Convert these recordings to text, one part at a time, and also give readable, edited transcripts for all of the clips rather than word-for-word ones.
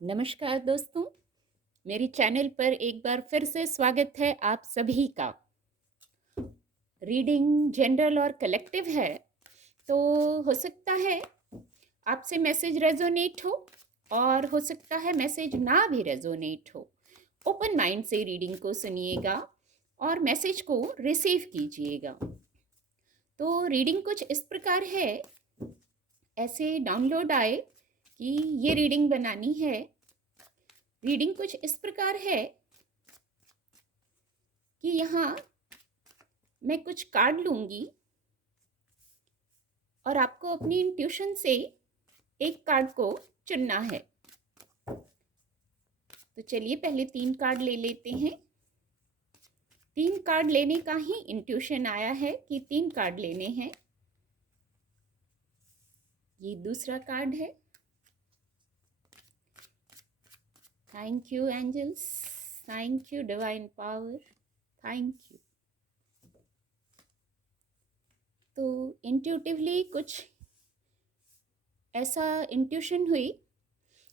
नमस्कार दोस्तों, मेरी चैनल पर एक बार फिर से स्वागत है आप सभी का। रीडिंग जनरल और कलेक्टिव है, तो हो सकता है आपसे मैसेज रेजोनेट हो और हो सकता है मैसेज ना भी रेजोनेट हो। ओपन माइंड से रीडिंग को सुनिएगा और मैसेज को रिसीव कीजिएगा। तो रीडिंग कुछ इस प्रकार है, ऐसे डाउनलोड आए कि ये रीडिंग बनानी है। रीडिंग कुछ इस प्रकार है कि यहाँ मैं कुछ कार्ड लूँगी और आपको अपनी इंट्यूशन से एक कार्ड को चुनना है। तो चलिए पहले 3 कार्ड ले लेते हैं। 3 कार्ड लेने का ही इंट्यूशन आया है कि 3 कार्ड लेने हैं। ये दूसरा कार्ड है। Thank you angels, thank you divine power, thank you. तो इंट्यूटिवली कुछ ऐसा इंट्यूशन हुई।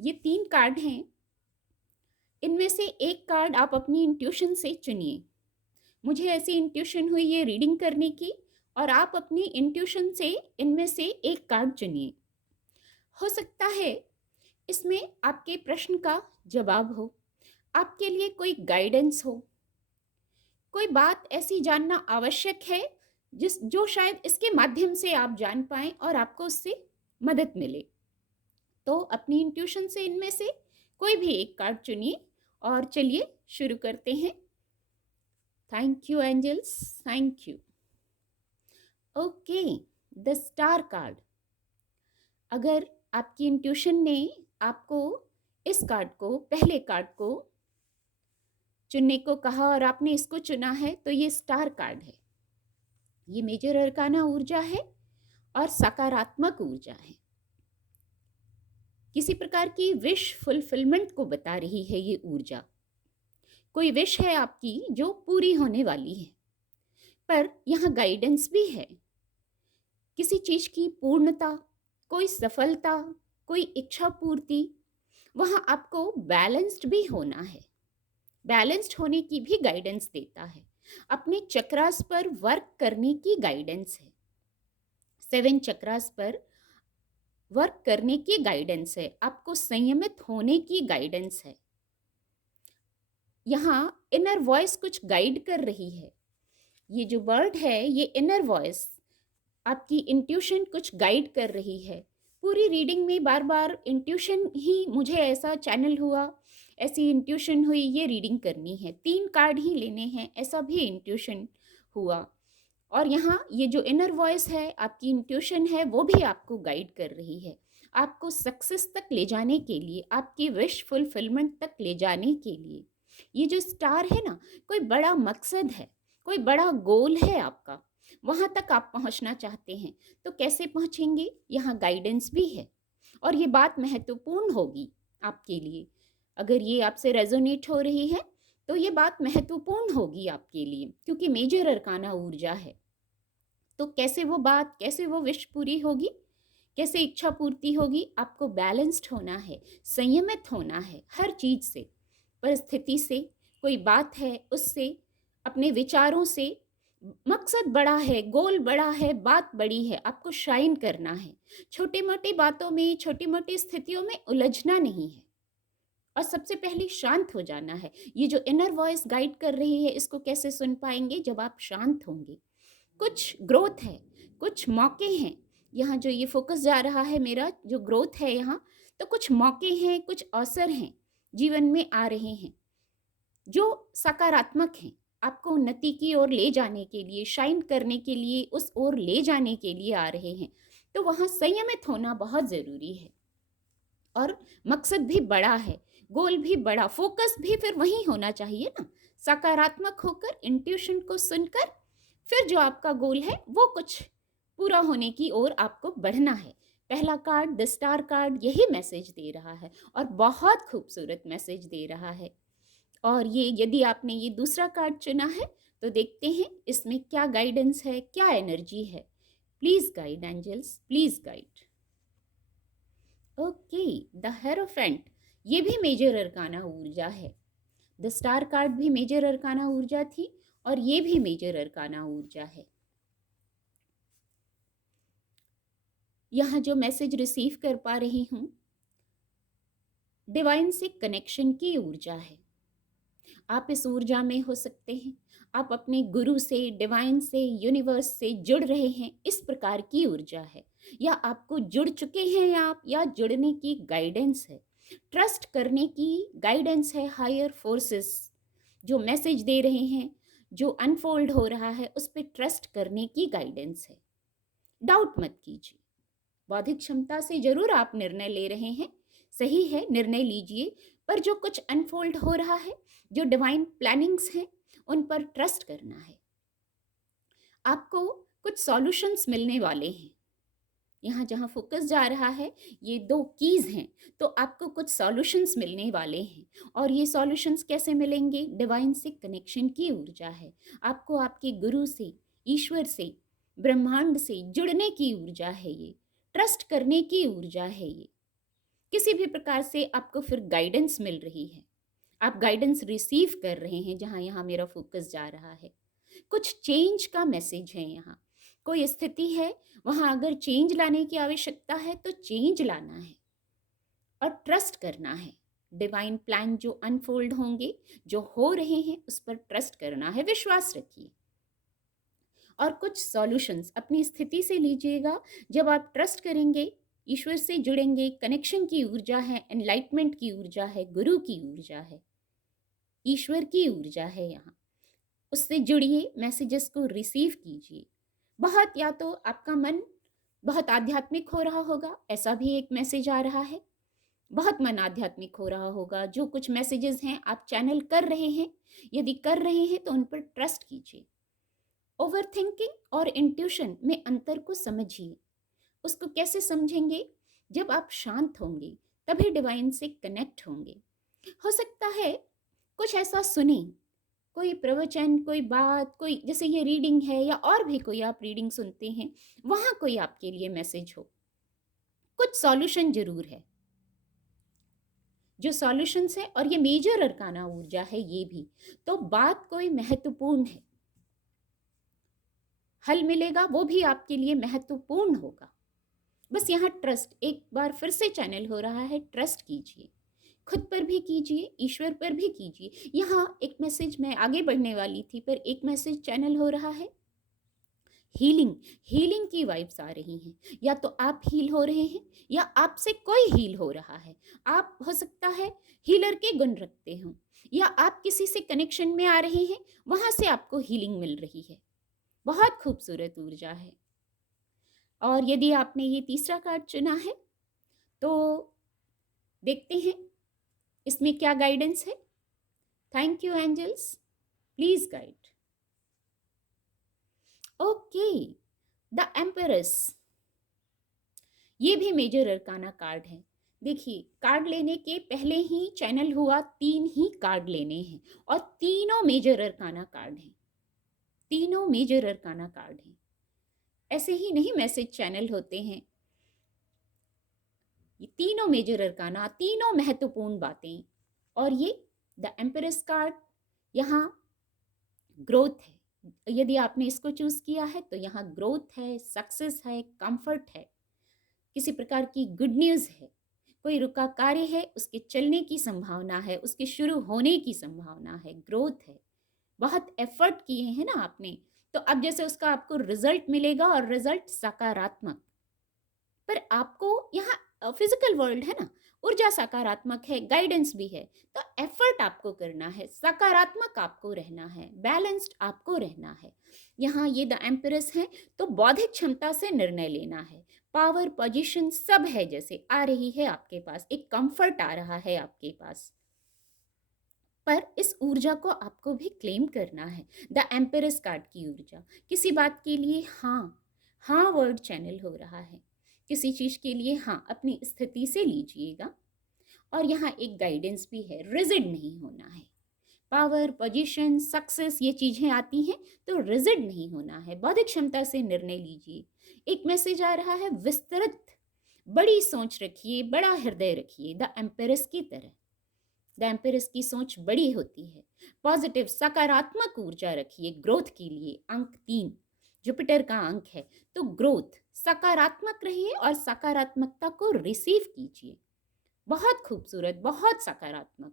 ये 3 कार्ड हैं, इनमें से एक कार्ड आप अपनी इंट्यूशन से चुनिए। मुझे ऐसी इंट्यूशन हुई ये रीडिंग करने की और आप अपनी इंट्यूशन से इनमें से एक कार्ड चुनिए। हो सकता है इसमें आपके प्रश्न का जवाब हो, आपके लिए कोई गाइडेंस हो, कोई बात ऐसी जानना आवश्यक है जो शायद इसके माध्यम से आप जान पाएं और आपको उससे मदद मिले। तो अपनी इंट्यूशन से इनमें से कोई भी एक कार्ड चुनिए और चलिए शुरू करते हैं। Thank you angels, thank you. Okay, the star card. अगर आपकी इंट्यूशन ने आपको इस कार्ड को, पहले कार्ड को चुनने को कहा और आपने इसको चुना है, तो ये स्टार कार्ड है। ये मेजर अरकाना ऊर्जा है और सकारात्मक ऊर्जा है। किसी प्रकार की विश फुलफिलमेंट को बता रही है ये ऊर्जा। कोई विश है आपकी जो पूरी होने वाली है, पर यहाँ गाइडेंस भी है। किसी चीज की पूर्णता, कोई सफलता, कोई इच्छा पूर्ति, वहां आपको बैलेंस्ड भी होना है। बैलेंस्ड होने की भी गाइडेंस देता है। अपने चक्रास पर वर्क करने की गाइडेंस है। 7 चक्रास पर वर्क करने की गाइडेंस है। आपको संयमित होने की गाइडेंस है। यहाँ इनर वॉइस कुछ गाइड कर रही है। ये जो वर्ड है, ये इनर वॉइस, आपकी इंट्यूशन कुछ गाइड कर रही है। पूरी रीडिंग में बार बार इंट्यूशन ही, मुझे ऐसा चैनल हुआ, ऐसी इंट्यूशन हुई, ये रीडिंग करनी है, 3 कार्ड ही लेने हैं, ऐसा भी इंट्यूशन हुआ। और यहाँ ये जो इनर वॉइस है, आपकी इंट्यूशन है, वो भी आपको गाइड कर रही है, आपको सक्सेस तक ले जाने के लिए, आपकी विश फुलफिलमेंट तक ले जाने के लिए। ये जो स्टार है ना, कोई बड़ा मकसद है, कोई बड़ा गोल है आपका, वहां तक आप पहुंचना चाहते हैं। तो कैसे पहुंचेंगे, यहाँ गाइडेंस भी है। और ये बात महत्वपूर्ण होगी आपके लिए। अगर ये आपसे रेजोनेट हो रही है तो ये बात महत्वपूर्ण होगी आपके लिए, क्योंकि मेजर अरकाना ऊर्जा है। तो कैसे वो बात, कैसे वो विश पूरी होगी, कैसे इच्छा पूर्ति होगी? आपको बैलेंस्ड होना है, संयमित होना है हर चीज से, परिस्थिति से, कोई बात है उससे, अपने विचारों से। मकसद बड़ा है, गोल बड़ा है, बात बड़ी है, आपको शाइन करना है। छोटी मोटी बातों में, छोटी मोटी स्थितियों में उलझना नहीं है और सबसे पहले शांत हो जाना है। ये जो इनर वॉइस गाइड कर रही है, इसको कैसे सुन पाएंगे? जब आप शांत होंगे। कुछ ग्रोथ है, कुछ मौके हैं। यहाँ जो ये फोकस जा रहा है, मेरा जो ग्रोथ है यहाँ, तो कुछ मौके हैं, कुछ अवसर हैं, जीवन में आ रहे हैं जो सकारात्मक हैं, आपको उन्नति की ओर ले जाने के लिए, शाइन करने के लिए, उस ओर ले जाने के लिए आ रहे हैं। तो वहाँ संयमित होना बहुत जरूरी है। और मकसद भी बड़ा है, गोल भी बड़ा, फोकस भी फिर वही होना चाहिए ना, सकारात्मक होकर, इंट्यूशन को सुनकर, फिर जो आपका गोल है वो कुछ पूरा होने की ओर आपको बढ़ना है। पहला कार्ड, द स्टार कार्ड, यही मैसेज दे रहा है और बहुत खूबसूरत मैसेज दे रहा है। और ये, यदि आपने ये दूसरा कार्ड चुना है, तो देखते हैं इसमें क्या गाइडेंस है, क्या एनर्जी है। Please guide angels, please guide. Okay, the hierophant. ये भी मेजर अरकाना ऊर्जा है। द स्टार कार्ड भी मेजर अरकाना ऊर्जा थी और ये भी मेजर अरकाना ऊर्जा है। यहाँ जो मैसेज रिसीव कर पा रही हूँ, डिवाइन से कनेक्शन की ऊर्जा है। आप इस ऊर्जा में हो सकते हैं, आप अपने गुरु से, डिवाइन से, यूनिवर्स से जुड़ रहे हैं, इस प्रकार की ऊर्जा है। या आपको जुड़ चुके हैं आप, या जुड़ने की गाइडेंस है, ट्रस्ट करने की गाइडेंस है। हायर फोर्सेस जो मैसेज दे रहे हैं, जो अनफोल्ड हो रहा है, उस पर ट्रस्ट करने की गाइडेंस है। डाउट मत कीजिए, बौद्धिक क्षमता से जरूर आप निर्णय ले रहे हैं, सही है, निर्णय लीजिए, पर जो कुछ अनफोल्ड हो रहा है, जो डिवाइन प्लानिंग्स हैं, उन पर ट्रस्ट करना है। आपको कुछ सॉल्यूशंस मिलने वाले हैं। यहाँ जहाँ फोकस जा रहा है, ये 2 कीज हैं, तो आपको कुछ सॉल्यूशंस मिलने वाले हैं। और ये सॉल्यूशंस कैसे मिलेंगे? डिवाइन से कनेक्शन की ऊर्जा है। आपको आपके गुरु से, ईश्वर से, ब्रह्मांड से जुड़ने की ऊर्जा है, ये ट्रस्ट करने की ऊर्जा है। ये किसी भी प्रकार से आपको फिर गाइडेंस मिल रही है, आप गाइडेंस रिसीव कर रहे हैं। जहाँ यहाँ मेरा फोकस जा रहा है, कुछ चेंज का मैसेज है। यहाँ कोई स्थिति है, वहाँ अगर चेंज लाने की आवश्यकता है तो चेंज लाना है और ट्रस्ट करना है। डिवाइन प्लान जो अनफोल्ड होंगे, जो हो रहे हैं, उस पर ट्रस्ट करना है, विश्वास रखिए। और कुछ सॉल्यूशंस अपनी स्थिति से लीजिएगा। जब आप ट्रस्ट करेंगे, ईश्वर से जुड़ेंगे, कनेक्शन की ऊर्जा है, एनलाइटमेंट की ऊर्जा है, गुरु की ऊर्जा है, ईश्वर की ऊर्जा है। यहाँ उससे जुड़िए, मैसेजेस को रिसीव कीजिए। बहुत, या तो आपका मन बहुत आध्यात्मिक हो रहा होगा, ऐसा भी एक मैसेज आ रहा है। बहुत मन आध्यात्मिक हो रहा होगा, जो कुछ मैसेजेस हैं आप चैनल कर रहे हैं, यदि कर रहे हैं तो उन पर ट्रस्ट कीजिए। ओवर थिंकिंग और इंट्यूशन में अंतर को समझिए। उसको कैसे समझेंगे? जब आप शांत होंगे, तभी डिवाइन से कनेक्ट होंगे। हो सकता है कुछ ऐसा सुने, कोई प्रवचन, कोई बात, कोई, जैसे ये रीडिंग है या और भी कोई आप रीडिंग सुनते हैं, वहां कोई आपके लिए मैसेज हो, कुछ सॉल्यूशन जरूर है। जो सॉल्यूशंस है, और ये मेजर अरकाना ऊर्जा है, ये भी तो बात कोई महत्वपूर्ण है, हल मिलेगा, वो भी आपके लिए महत्वपूर्ण होगा। बस यहाँ ट्रस्ट एक बार फिर से चैनल हो रहा है, ट्रस्ट कीजिए, खुद पर भी कीजिए, ईश्वर पर भी कीजिए। यहाँ एक मैसेज, मैं आगे बढ़ने वाली थी, पर एक मैसेज चैनल हो रहा है, हीलिंग, हीलिंग की वाइब्स आ रही हैं। या तो आप हील हो रहे हैं, या आपसे कोई हील हो रहा है। आप, हो सकता है, हीलर के गुण रखते हो, या आप किसी से कनेक्शन में आ रहे हैं, वहां से आपको हीलिंग मिल रही है। बहुत खूबसूरत ऊर्जा है। और यदि आपने ये तीसरा कार्ड चुना है, तो देखते हैं इसमें क्या गाइडेंस है। Thank you angels, please guide. Okay, the empress, ये भी मेजर अरकाना कार्ड है। देखिए, कार्ड लेने के पहले ही चैनल हुआ 3 ही कार्ड लेने हैं, और तीनों मेजर अरकाना कार्ड हैं, तीनों मेजर अरकाना कार्ड हैं। ऐसे ही नहीं मैसेज चैनल होते हैं, ये तीनों मेजर अरकाना, तीनों महत्वपूर्ण बातें। और ये द एम्परस कार्ड, यहाँ ग्रोथ है। यदि आपने इसको चूज किया है तो यहाँ ग्रोथ है, सक्सेस है, कंफर्ट है, किसी प्रकार की गुड न्यूज है, कोई रुका कार्य है, उसके चलने की संभावना है, उसके शुरू होने की संभावना है, ग्रोथ है। बहुत एफर्ट किए हैं ना आपने, तो अब जैसे उसका आपको रिजल्ट मिलेगा, और रिजल्ट सकारात्मक। पर आपको यहाँ फिजिकल वर्ल्ड है ना, ऊर्जा सकारात्मक है, गाइडेंस भी है, तो एफर्ट आपको करना है, सकारात्मक आपको रहना है, बैलेंस्ड आपको रहना है। यहाँ ये द एम्परेस है, तो बौद्धिक क्षमता से निर्णय लेना है, पावर, पोजीशन सब है, जैसे आ रही है आपके पास, एक कंफर्ट आ रहा है आपके पास। पर इस ऊर्जा को आपको भी क्लेम करना है। द एम्परेस कार्ड की ऊर्जा, किसी बात के लिए हाँ, हाँ वर्ड चैनल हो रहा है, किसी चीज के लिए हाँ, अपनी स्थिति से लीजिएगा। और यहाँ एक गाइडेंस भी है, रिजिड नहीं होना है। पावर, पोजीशन, सक्सेस, ये चीजें आती हैं, तो रिजिड नहीं होना है, बौद्धिक क्षमता से निर्णय लीजिए। एक मैसेज आ रहा है, विस्तृत बड़ी सोच रखिए, बड़ा हृदय रखिए, द एम्पेरस की तरह। द एम्पेरस की सोच बड़ी होती है। पॉजिटिव सकारात्मक ऊर्जा रखिए ग्रोथ के लिए। अंक 3 जुपिटर का अंक है, तो ग्रोथ सकारात्मक रहिए और सकारात्मकता को रिसीव कीजिए। बहुत खूबसूरत, बहुत सकारात्मक।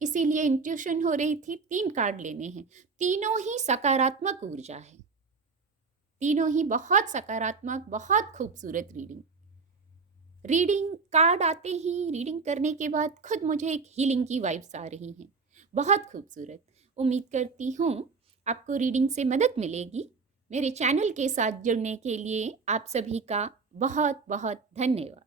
इसीलिए इंट्यूशन हो रही थी, 3 कार्ड लेने हैं, तीनों ही सकारात्मक ऊर्जा है, तीनों ही बहुत सकारात्मक, बहुत खूबसूरत रीडिंग। रीडिंग कार्ड आते ही रीडिंग करने के बाद खुद मुझे एक हीलिंग की वाइब्स आ रही हैं, बहुत खूबसूरत। उम्मीद करती हूँ आपको रीडिंग से मदद मिलेगी। मेरे चैनल के साथ जुड़ने के लिए आप सभी का बहुत बहुत धन्यवाद।